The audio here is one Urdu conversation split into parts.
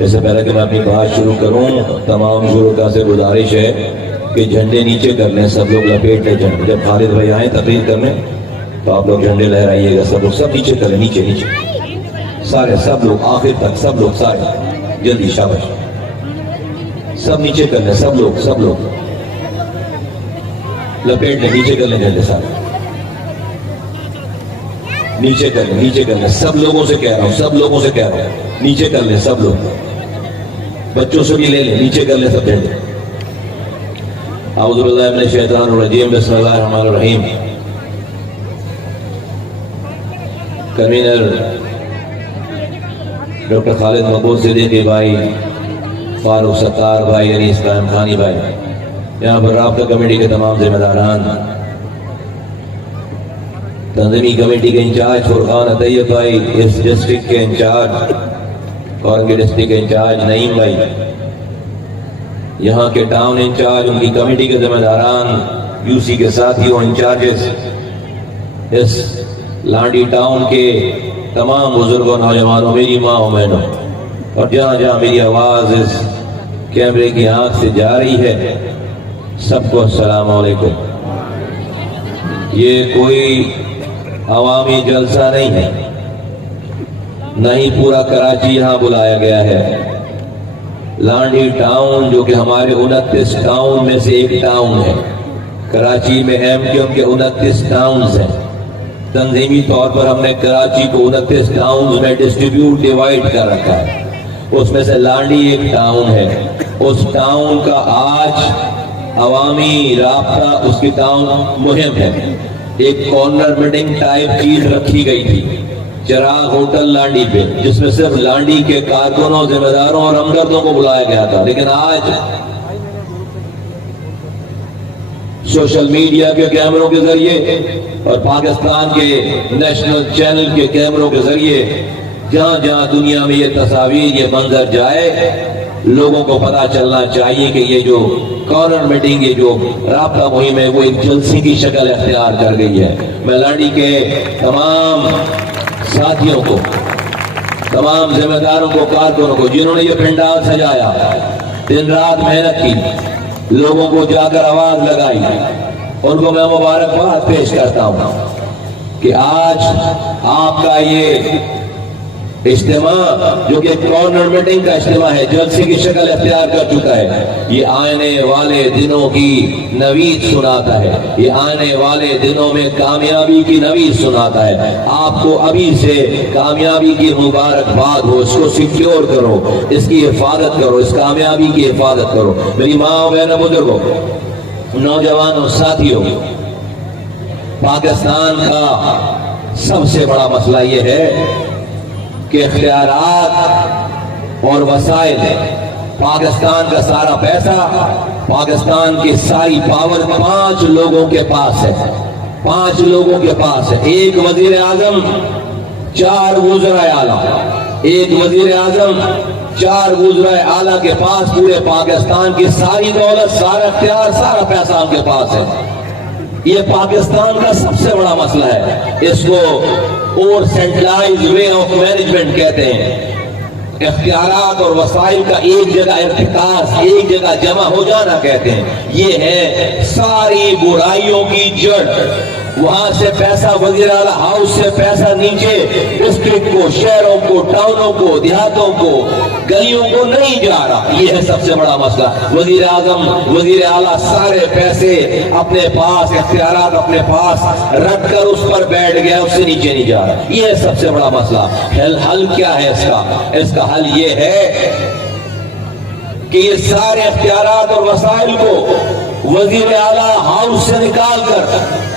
اس سے پہلے کہ میں اپنی بات شروع کروں، تمام شرکا سے گزارش ہے کہ جھنڈے نیچے کر لیں، سب لوگ لپیٹ لیں جھنڈے. جب خالد بھائی آئیں تقریر کرنے تو آپ لوگ جھنڈے لہرائیے گا، سب لوگ سب نیچے کریں، نیچے نیچے سارے، سب لوگ آخر تک، سب لوگ سارے جلدی، شاباش، سب نیچے کر لیں، سب لوگ لپیٹ لیں، نیچے کر لیں جھنڈے، سارے نیچے کر لیں، سب لوگوں سے کہہ رہا ہوں، نیچے کر لیں سب لوگ، بچوں سے بھی لے لیں، نیچے کر لیں سب جھنڈے. اعوذ باللہ من الشیطان الرجیم، بسم اللہ الرحمن الرحیم. کنوینر ڈاکٹر خالد مقبول صدیقی بھائی، فاروق ستار بھائی، انیس قائم خانی بھائی، یہاں پر رابطہ کمیٹی کے تمام ذمہ داران، تنظیمی کمیٹی کے انچارج فرقان عطیہ بھائی، اس ڈسٹرکٹ کے انچارج، اورنگی ڈسٹرکٹ کے انچارج نعیم بھائی، یہاں کے ٹاؤن انچارج، ان کی کمیٹی کے ذمہ داران، یو سی کے ساتھیوں، انچارجز، اس لانڈی ٹاؤن کے تمام بزرگوں، نوجوانوں، میری ماں و بہنوں، اور جہاں جہاں میری آواز اس کیمرے کی آنکھ سے جا رہی ہے، سب کو السلام علیکم. یہ کوئی عوامی جلسہ نہیں ہے، نہ ہی پورا کراچی یہاں بلایا گیا ہے. لانڈی ٹاؤن جو کہ ہمارے 29 ٹاؤن میں سے ایک ٹاؤن ہے، کراچی میں ایم کیو ایم کے 29 ٹاؤنز ہیں. تنظیمی طور پر ہم نے کراچی کو 29 ٹاؤنز میں ڈیوائیڈ کر رکھا ہے، اس میں سے لانڈی ایک ٹاؤن ہے. اس ٹاؤن کا آج عوامی رابطہ، اس کی ٹاؤن مہم ہے. ایک کارنر میٹنگ ٹائپ چیز رکھی گئی تھی چراغ ہوٹل لانڈی پہ، جس میں صرف لانڈی کے کارکنوں، ذمہ داروں اور ہمدردوں کو بلایا گیا تھا. لیکن آج سوشل میڈیا کے کیمروں کے ذریعے اور پاکستان کے نیشنل چینل کے کیمروں کے ذریعے جہاں جہاں دنیا میں یہ تصاویر، یہ منظر جائے، لوگوں کو پتا چلنا چاہیے کہ یہ جو کارنر میٹنگ، یہ جو رابطہ مہم ہے، وہ ایک جلسے کی شکل اختیار کر گئی ہے. میں لانڈی کے تمام ساتھیوں کو، تمام ذمہ داروں کو، کارکنوں کو، جنہوں نے یہ پنڈال سجایا، دن رات محنت کی، لوگوں کو جا کر آواز لگائی، ان کو میں مبارکباد پیش کرتا ہوں کہ آج آپ کا یہ اجتماع، جو کہ کارنر میٹنگ کا اجتماع ہے، جلسے کی شکل اختیار کر چکا ہے، یہ آنے والے دنوں کی نوید سناتا ہے، یہ آنے والے دنوں میں کامیابی کی نوید سناتا ہے. آپ کو ابھی سے کامیابی کی مبارکباد ہو، اس کو سیکیور کرو، اس کی حفاظت کرو، اس کامیابی کی حفاظت کرو. میری ماں، بہنوں، بزرگوں، نوجوانوں، ساتھیوں، پاکستان کا سب سے بڑا مسئلہ یہ ہے کہ اختیارات اور وسائل، پاکستان کا سارا پیسہ، پاکستان کی ساری پاور 5 لوگوں کے پاس ہے. 5 لوگوں کے پاس ہے. ایک وزیر اعظم، 4 وزرائے اعلیٰ، ایک وزیر اعظم، 4 وزرائے اعلیٰ کے پاس پورے پاکستان کی ساری دولت، سارا اختیار، سارا پیسہ ان کے پاس ہے. یہ پاکستان کا سب سے بڑا مسئلہ ہے. اس کو اور سینٹرلائز وے آف مینجمنٹ کہتے ہیں. اختیارات اور وسائل کا ایک جگہ ارتکاز، ایک جگہ جمع ہو جانا کہتے ہیں. یہ ہے ساری برائیوں کی جڑ. وہاں سے پیسہ وزیر اعلیٰ ہاؤس سے پیسہ نیچے ڈسٹرکٹ کو، شہروں کو، ٹاؤنوں کو، دیہاتوں کو، گلیوں کو نہیں جا رہا. یہ ہے سب سے بڑا مسئلہ. وزیر اعظم، وزیر اعلیٰ سارے پیسے اپنے پاس، اختیارات اپنے پاس رکھ کر اس پر بیٹھ گیا، اس سے نیچے نہیں جا رہا. یہ ہے سب سے بڑا مسئلہ. حل کیا ہے اس کا؟ اس کا حل یہ ہے کہ یہ سارے اختیارات اور وسائل کو وزیر اعلیٰ ہاؤس سے نکال کر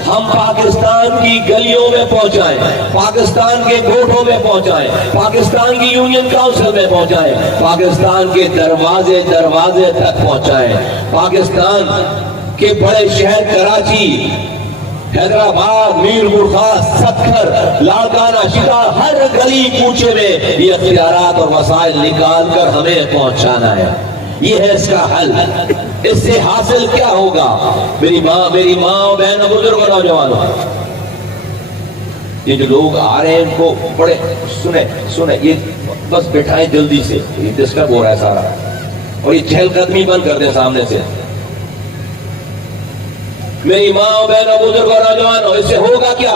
ہم پاکستان کی گلیوں میں پہنچائیں، پاکستان کے گوٹھوں میں پہنچائیں، پاکستان کی یونین کاؤنسل میں پہنچائیں، پاکستان کے دروازے دروازے تک پہنچائیں. پاکستان کے بڑے شہر کراچی، حیدرآباد، میر برخاست، ستکھر، لاڑکانہ، شکار، ہر گلی کوچے میں یہ اختیارات اور وسائل نکال کر ہمیں پہنچانا ہے. یہ ہے اس کا حل. اس سے حاصل کیا ہوگا؟ میری ماں، بہنوں، بزرگوں، نوجوانوں، یہ جو لوگ آ رہے ہیں ان کو بڑے سنیں یہ بس بٹھائیں جلدی سے، یہ ڈسٹرب ہو رہا ہے سارا، اور یہ چہل قدمی بند کر دیں سامنے سے۔ میری ماں اور بہنوں بزرگ اور نوجوانوں، اس سے ہوگا کیا؟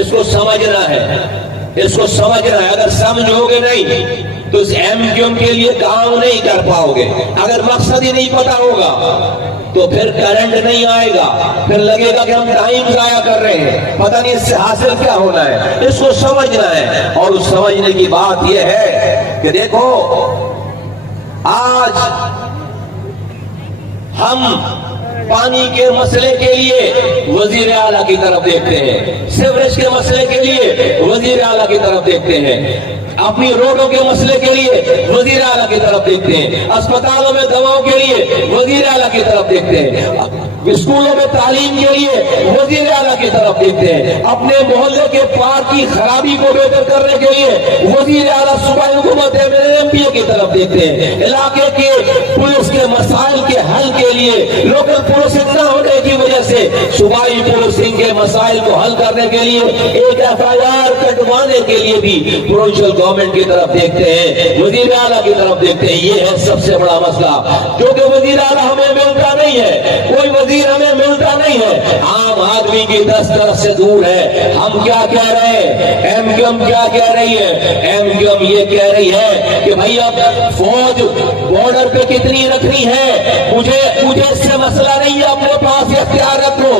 اس کو سمجھنا ہے، اس کو سمجھنا ہے۔ اگر سمجھو گے نہیں تو اس ایم کیو ایم کے لیے کام نہیں کر پاؤ گے۔ اگر مقصد ہی نہیں پتا ہوگا تو پھر کرنٹ نہیں آئے گا، پھر لگے گا کہ ہم ٹائم ضائع کر رہے ہیں، پتہ نہیں اس سے حاصل کیا ہونا ہے۔ اس کو سمجھنا ہے، اور اس سمجھنے کی بات یہ ہے کہ دیکھو آج ہم پانی کے مسئلے کے لیے وزیر اعلیٰ کی طرف دیکھتے ہیں، سیوریج کے مسئلے کے لیے وزیر اعلیٰ کی طرف دیکھتے ہیں، اپنی روڈوں کے مسئلے کے لیے وزیر اعلیٰ کی طرف دیکھتے ہیں، اسپتالوں میں دواؤں کے لیے وزیر اعلیٰ کی طرف دیکھتے ہیں، اسکولوں میں تعلیم کے لیے وزیر اعلیٰ کی طرف دیکھتے ہیں، اپنے محلے کے پارک کی خرابی کو بہتر کرنے کے لیے وزیر اعلیٰ صوبائی حکومت ایم پی اے کی طرف دیکھتے ہیں، علاقے کے پولیس کے مسائل کے حل کے لیے لوکل پولیس نہ ہونے کی وجہ سے صوبائی پولیسنگ کے مسائل کو حل کرنے کے لیے ایک ایف آئی آر کٹوانے کے لیے بھی پروونشل گورنمنٹ کی طرف دیکھتے ہیں، وزیر اعلیٰ کی طرف دیکھتے ہیں۔ یہ ہے سب سے بڑا مسئلہ، کیونکہ وزیر اعلیٰ ہمیں ملتا نہیں ہے، کوئی وزیر ہمیں ملتا نہیں ہے، عام آدمی کی دسترس سے دور ہے۔ ہم کیا کہہ رہے ہیں؟ ایم کیو ایم کیا کہہ رہی ہے؟ ایم کیو ایم یہ کہہ رہی ہے کہ بھائی اب فوج بارڈر پہ کتنی رکھنی ہے، مجھے اس سے مسئلہ نہیں ہے، اپنے پاس اختیار رکھو۔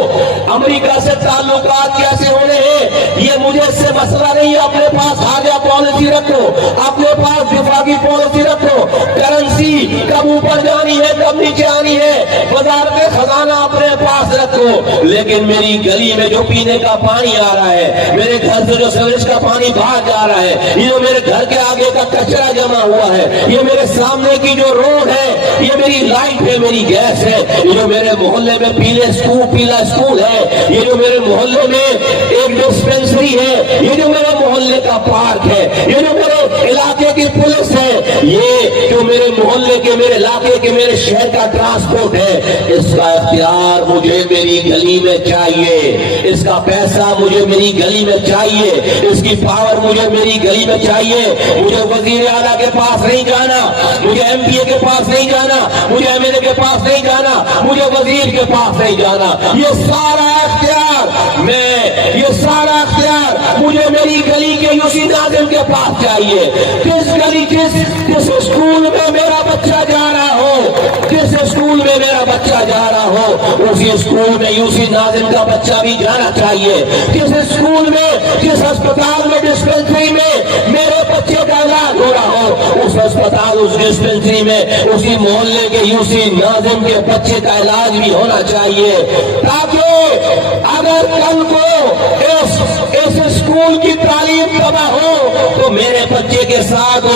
امریکہ سے تعلقات کیسے ہونے ہیں یہ مجھے اس سے مسئلہ نہیں ہے، اپنے پاس حاجہ پالیسی رکھو، اپنے پاس دفاعی پالیسی رکھو، کرنسی کب اوپر جانی ہے کب نیچے آنی ہے، وزارت خزانہ اپنے پاس رکھو، لیکن میری گلی میں جو پینے کا پانی آ رہا ہے، میرے گھر سے جو سیوریج کا پانی باہر جا رہا ہے، یہ جو میرے گھر کے آگے کا کچرا جمع ہوا ہے، یہ میرے سامنے کی جو روڈ ہے، یہ میری لائٹ ہے، میری گیس ہے، یہ جو میرے محلے میں پیلا اسکول ہے، یہ جو میرے محلے میں ایک ڈسپینسری ہے، یہ جو میرے محلے کا پارک ہے، یہ جو میرے علاقے کی پولیس ہے، یہ جو میرے محلے کے میرے علاقے کے میرے شہر کا ٹرانسپورٹ ہے، اس کا اختیار مجھے میری گلی میں چاہیے، اس کا پیسہ مجھے میری گلی میں چاہیے، اس کی پاور مجھے میری گلی میں چاہیے۔ مجھے وزیر اعلیٰ کے پاس نہیں جانا، مجھے ایم پی اے کے پاس نہیں جانا، مجھے ایم ایل اے کے پاس نہیں جانا، مجھے وزیر کے پاس نہیں جانا، یہ سارا اختیار مجھے میری گلی کے یوسی ناظم کے پاس چاہیے۔ جس اسکول میں میرا بچہ جا رہا ہو، اسی اسکول میں یوسی ناظم کا بچہ بھی جانا چاہیے۔ جس اسکول میں، جس اسپتال میں، ڈسپینسری میں میرے بچے کا علاج ہو رہا ہو، اس اسپتال اس ڈسپینسری میں اسی محلے کے یوسی ناظم کے بچے کا علاج بھی ہونا چاہیے، تاکہ اگر کل کو اس اسکول کی تعلیم تباہ ہو تو میرے بچے کے ساتھ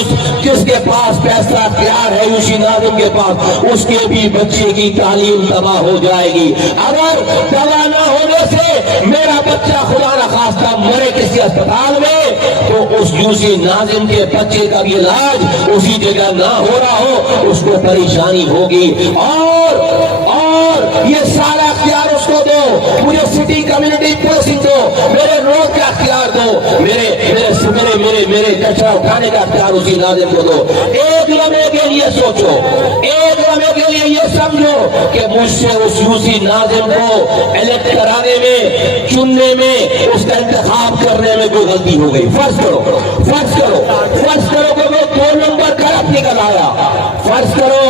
جس کے پاس پیسہ اختیار ہے یوسی ناظم کے پاس، اس کے بھی بچے کی تعلیم تباہ ہو جائے گی۔ اگر دوا نہ ہونے سے میرا بچہ خدا نخواستہ مرے کسی اسپتال میں تو اس یوسی ناظم کے بچے کا بھی علاج اسی جگہ نہ ہو رہا ہو، اس کو پریشانی ہوگی۔ اور یہ سارا اختیار اس کو دو، مجھے سٹی کمیونٹی پولیسنگ دو، میرے روڈ کا اختیار دو، میرے کچرا اٹھانے کا اختیار اسی ناظم کو دو۔ ایک لمحے کے لیے سوچو، ایک لمحے کے لیے یہ سمجھو کہ مجھ سے اس یوسی ناظم کو الیکٹ کرانے میں، چننے میں، اس کا انتخاب کرنے میں کوئی غلطی ہو گئی۔ فرض کرو کہ وہ 2 نمبر کرپٹ نکل آیا، فرض کرو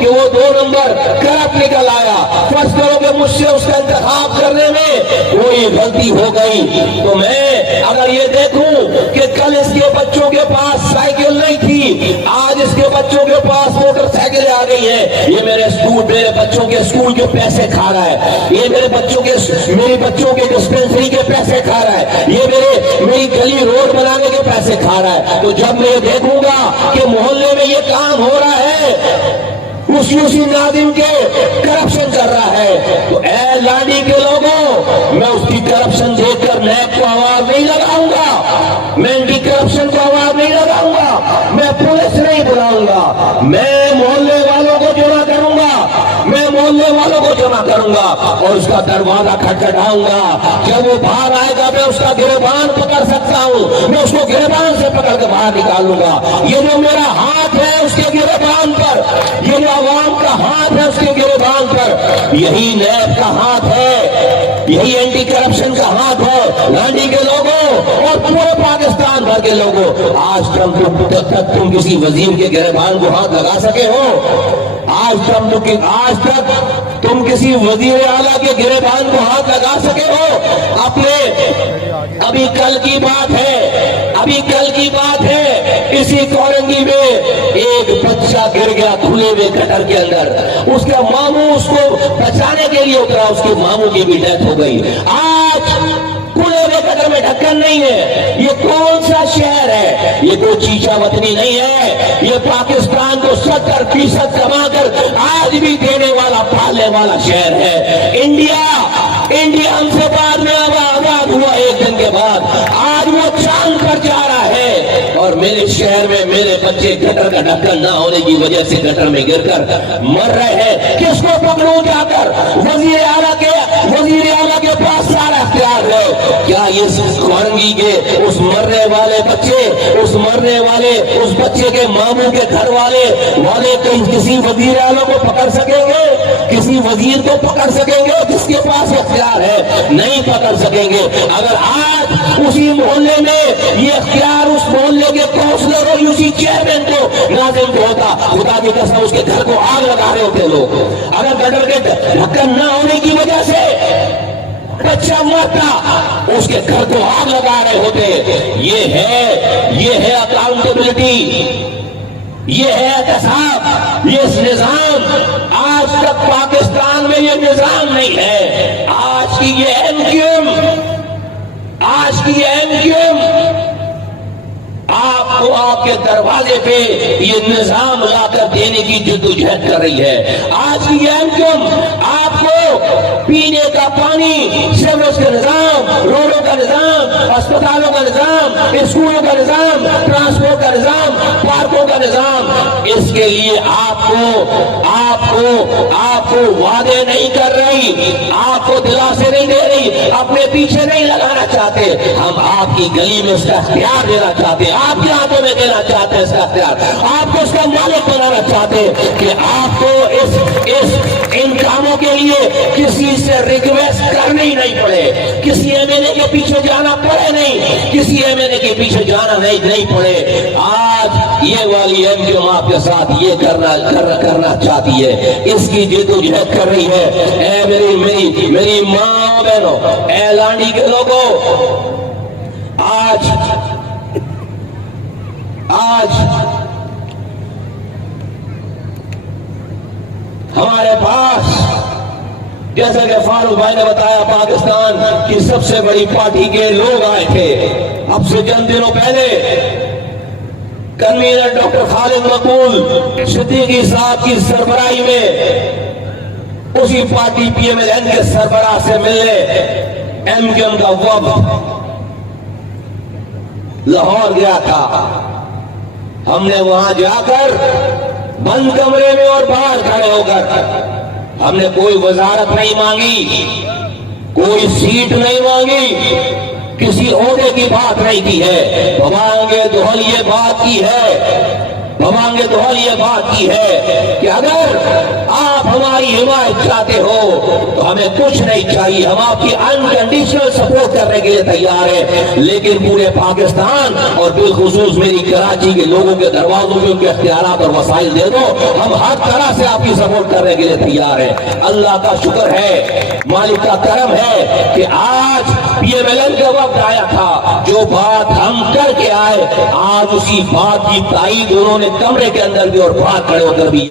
کہ وہ 2 نمبر کرپٹ نکل آیا، فرض کرو کہ مجھ سے اس کا انتخاب کرنے میں کوئی غلطی ہو گئی، تو میں اگر یہ دیکھوں کہ کل اس کے بچوں کے پاس سائیکل نہیں تھی، آج اس کے بچوں کے پاس موٹر سائیکلیں آ گئی ہیں، یہ میرے بچوں کے اسکول کے پیسے کھا رہا ہے، یہ میرے بچوں کے ڈسپینسری کے پیسے کھا رہا ہے، یہ میری گلی روڈ بنانے کے پیسے کھا رہا ہے، تو جب میں دیکھوں گا کہ محلے میں یہ کام ہو رہا ہے، اس یوسی ناظم کے کرپشن کر رہا ہے، تو اے لانڈی کے لوگوں، میں اس کی کرپشن دیکھ کر نیب کو آواز نہیں لگاؤں گا، میں ان کی کرپشن کو آواز نہیں لگاؤں گا، میں پولیس نہیں بلاؤں گا، میں محلے والوں کو جمع کروں گا، گا اور اس کا دروازہ کھٹکھٹاؤں گا. جب وہ باہر آئے گا میں اس کا گریبان پکڑ سکتا ہوں, میں اس کو گریبان سے پکڑ کے باہر نکالوں گا. یہ جو میرا ہاتھ ہے اس کے گریبان پر, یہ جو عوام کا ہاتھ ہے اس کے گریبان پر, یہی نیب کا ہاتھ ہے, یہی اینٹی کرپشن کا ہاتھ ہے. لانڈی کے لوگوں اور پورے پاکستان بھر کے لوگوں, آج تک تم کسی وزیر کے گریبان کو ہاتھ لگا سکے ہو؟ آج تک تم کسی وزیر اعلیٰ کے گریبان کو ہاتھ لگا سکے ہو؟ ابھی کل کی بات ہے, اسی کورنگی میں ایک بچہ گر گیا کھلے ہوئے گٹر کے اندر. اس کا ماموں اس کو بچانے کے لیے اترا, اس کے ماموں کی بھی ڈیتھ ہو گئی. آج کھلے ہوئے گٹر میں ڈھکن نہیں ہے. یہ کون سا شہر ہے؟ یہ کوئی چیچا وطنی نہیں ہے. یہ پاکستان کو 70% کما کر آج بھی دینے والا پالنے والا شہر ہے. انڈیا ہم سے بعد میں آزاد ہوا, ایک دن کے بعد آج وہ چاند پر جا رہا ہے, اور میرے شہر میں میرے بچے گٹر کا ڈھکن نہ ہونے کی وجہ سے گٹر میں گر کر مر رہے ہیں. کس کو پکڑوں جا کر؟ وزیر اعلیٰ کے پاس سارا اختیار ہے. کیا یہ کورنگی کے اس مرنے والے اس بچے کے ماموں کے گھر والے کسی وزیر اعلیٰ کو پکڑ سکیں گے؟ کسی وزیر کو پکڑ سکیں گے جس کے پاس اختیار ہے؟ نہیں پکڑ سکیں گے. اگر آج اسی محلے میں یہ اختیار اس محلے کے کونسلر اور اسی چیئرمین کو نازل ہوتا, خدا کی قسم اس کے گھر کو آگ لگا رہے ہوتے لوگ. اگر گٹر کے ڈھکن نہ ہونے کی وجہ سے بچہ مرتا, اس کے گھر کو آگ لگا رہے ہوتے. یہ ہے اکاؤنٹیبلٹی, یہ ہے احتساب, یہ نظام. آج تک پاکستان میں یہ نظام نہیں ہے. آج کی یہ ایم کیو ایم آپ کو آپ کے دروازے پہ یہ نظام لا کر دینے کی جدوجہد کر رہی ہے. آج کی یہ ایم کیو ایم آپ کو پینے کا پانی, سیوریج کا نظام, روڈوں کا نظام, اسپتالوں کا نظام, اسکولوں کا نظام, ٹرانسپورٹ کا نظام, پارکوں کا نظام, اس کے لیے آپ کو وعدے نہیں کر رہی, آپ کو دلاسے نہیں دے رہی, اپنے پیچھے نہیں لگانا چاہتے. ہم آپ کی گلی میں اس کا اختیار دینا چاہتے ہیں, آپ کے ہاتھوں میں دینا چاہتے ہیں اس کا اختیار, آپ کو اس کا مالک بنانا چاہتے ہیں کہ آپ کو ان کاموں کے لیے کسی سے ریکویسٹ کرنی نہیں پڑے, کسی ایم ایل اے کے پیچھے جانا پڑے نہیں, کسی ایم ایل اے کے پیچھے جانا نہیں پڑے. آج یہ والی ایم کیو ایم آپ کے ساتھ یہ کرنا چاہتی ہے, اس کی جدوجہد کر رہی ہے. اے میری ماں بہنوں, اے لانڈی کے لوگوں, آج ہمارے پاس, جیسا کہ فاروق بھائی نے بتایا, پاکستان کی سب سے بڑی پارٹی کے لوگ آئے تھے. اب سے چند دنوں پہلے کنوینر ڈاکٹر خالد مقبول صدیقی صاحب کی سربراہی میں اسی party P M L N کے سربراہ سے ملنے ایم کیو ایم کا وفد لاہور گیا تھا. ہم نے وہاں جا کر بند کمرے میں اور باہر کھڑے ہو کر ہم نے کوئی وزارت نہیں مانگی, کوئی سیٹ نہیں مانگی, کسی عہدے کی بات نہیں کی ہے. ببانگے دہل یہ بات کی ہے کہ اگر آپ ہماری حمایت چاہتے ہو تو ہمیں کچھ نہیں چاہیے, ہم آپ کی انکنڈیشنل سپورٹ کرنے کے لیے تیار ہیں, لیکن پورے پاکستان اور بالخصوص میری کراچی کے لوگوں کے دروازوں پہ ان کے اختیارات اور وسائل دے دو, ہم ہر طرح سے آپ کی سپورٹ کرنے کے لیے تیار ہیں. اللہ کا شکر ہے, مالک کا کرم ہے کہ آج پی ایم ایل این کا وقت آیا تھا. جو بات ہم کر کے آئے, آج اسی بات کی تائید انہوں نے کمرے کے اندر بھی اور باہر کھڑے ہو کر بھی